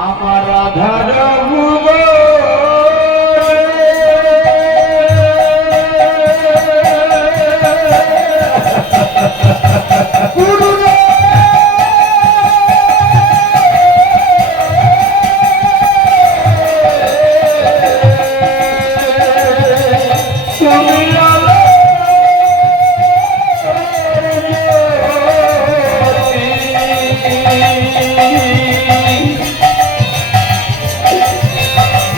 আমার রাধা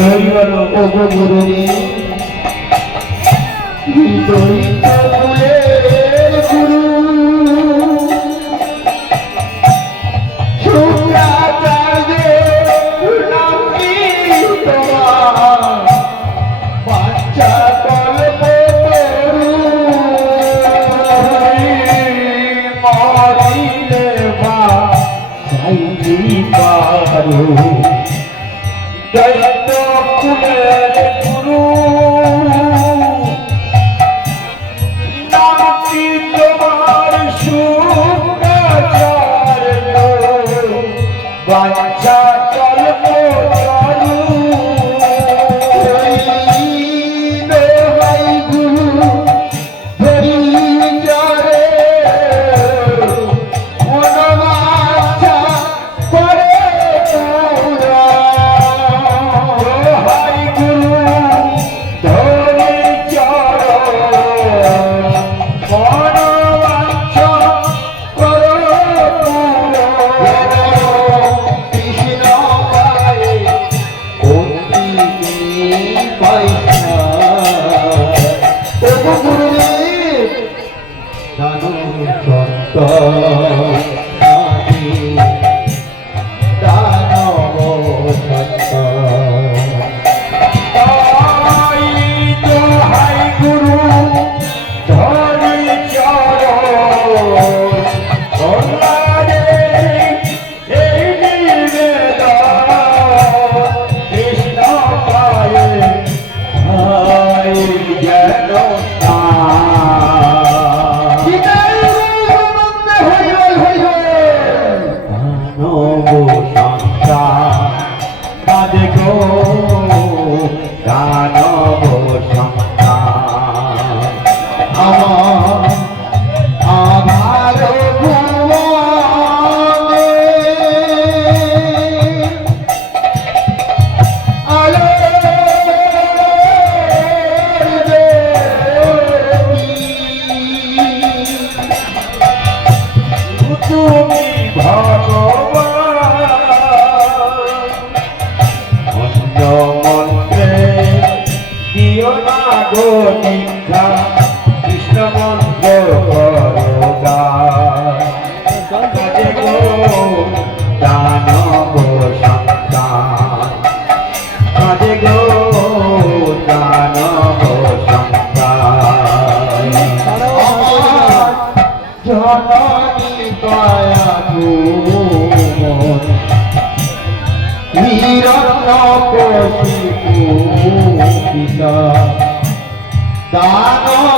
হরিবর ও গোবরে গীত দানু সত্য। গো নিধা কৃষ্ণ মন্ত্র করোগা গো। দানব সন্তান, কাজে গো দানব সন্তান। জননী দয়া নিরন্ন কোশি পিতা দানব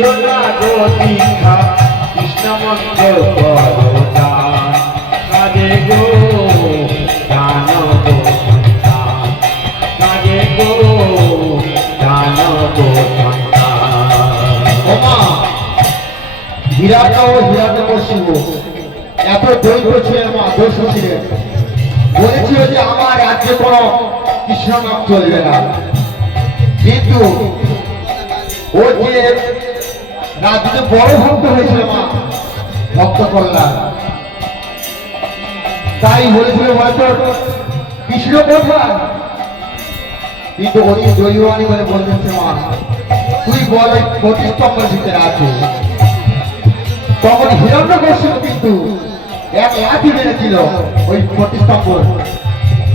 দিও কৃষ্ণ ও হিরাটকশিব এত দৈত্য ছিলেন মা দোষ ছিলেন। বলেছিল যে আমার রাজ্যে কোনো কৃষ্ণ চলবে না। কিন্তু ও যে রাজ্যে বড় ভক্ত হয়েছিল মা। ভক্ত কল্যাণ তাই বলেছিল হয়তো কৃষ্ণ কোথায় কিন্তু উনি দৈবানি বলে বলতেছে মা, তুই বল ওই প্রতিস্তম্ভের ভিতরে তখন হিরণ্য কিন্তু এক লাঠি মেরেছিল ওই প্রতিস্তম্ভ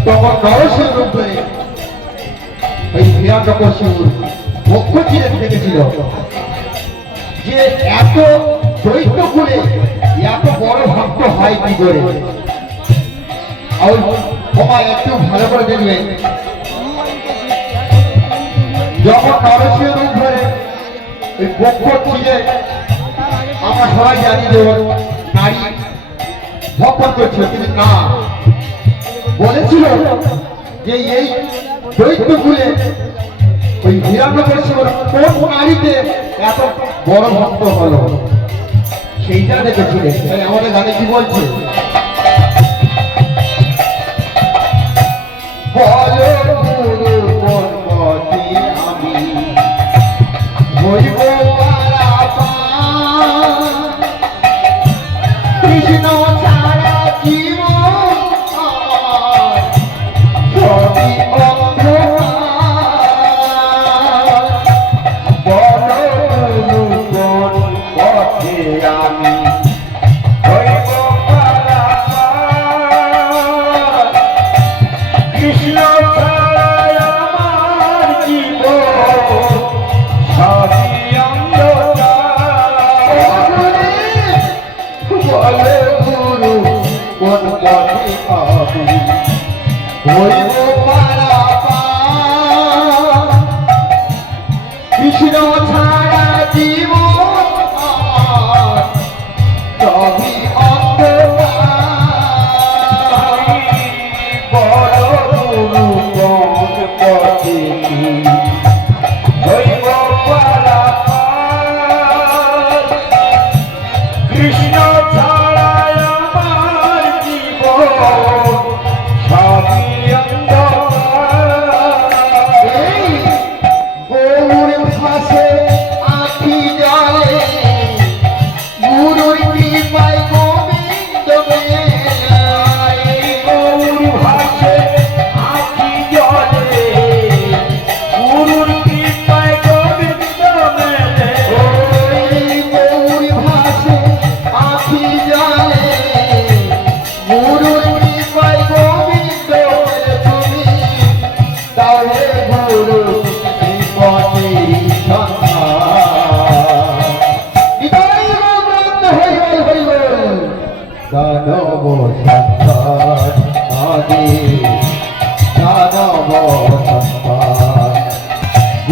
তখন। নরসিংহ রূপ ওই হিরণ্য কশিপুর পক্ষ চিরে দেখেছিল। যে এত দৈত্য কুলে এত বড় ভক্ত হয় কি করে? একটু ভালো করে দেখবে যখন নরসিংহ রূপ ধরে ওই পক্ষ চিরে আমরা সবাই জানি যে নারী ভক্ষণ করছিল কিন্তু না। বলেছিল যে এই দৈত্য ওই হিরণ্যকশিপুর কোন নারীতে এত বড় ভক্ত হলো? সেইটা দেখেছিলেন তাই আমাদের গানে কি বলছে? বলো।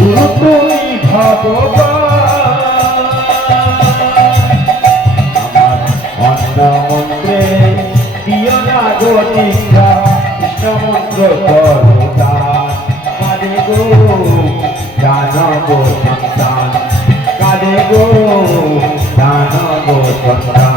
তুমি ভগবান অন্ন মন্ত্রে দিও না গো দীক্ষা কৃষ্ণ মন্ত্র করো দান কাঁদে গো দানব সন্তান কাঁদে গো দানব সন্তান।